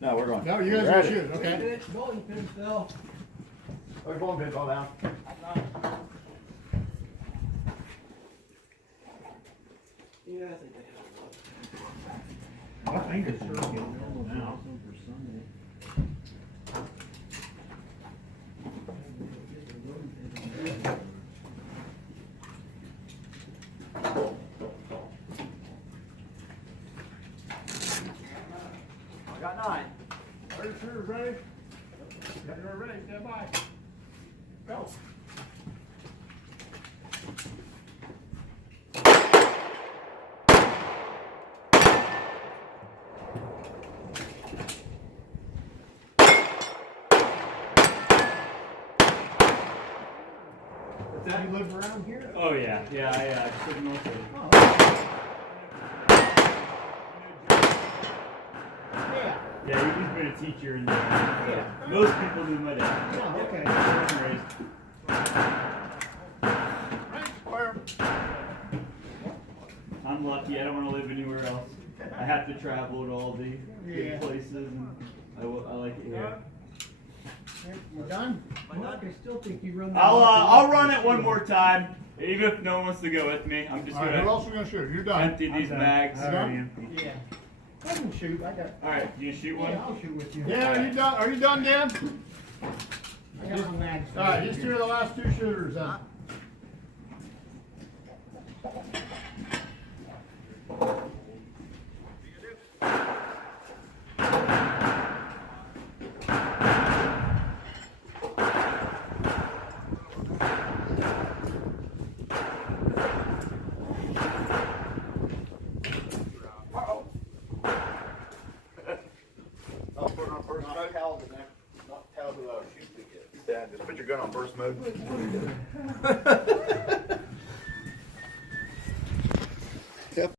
No, we're going. No, you guys are gonna shoot, okay? Bowling pins fell. Our bowling pins all down. Yeah, I think they have a lot. I think it's sure getting old now. I got 9. Are you sure ready? You're ready, stand by. Go. Do you live around here? Oh yeah, yeah, I took most of it. Oh, okay. Yeah. Yeah, he's been a teacher in there. Yeah. Most people knew my dad. Oh, okay. Born and raised. I'm lucky. I don't want to live anywhere else. I have to travel to all the Yeah. good places, and I like it here. You done? Mark, I still think you run. I'll run it one more time, even if no one wants to go with me. I'm just All right, who gonna else are we gonna shoot? You're done. empty these I'm done. mags. You done? Yeah. I can shoot. I got. All right, you shoot one. Yeah, I'll shoot with you. Yeah, are you done? Are you done, Dan? I got my mags. All right, these 2 are the last 2 shooters. I'll put it on first mode. Tell the next, not tell who shoot we get. Dad, just put your gun on first mode.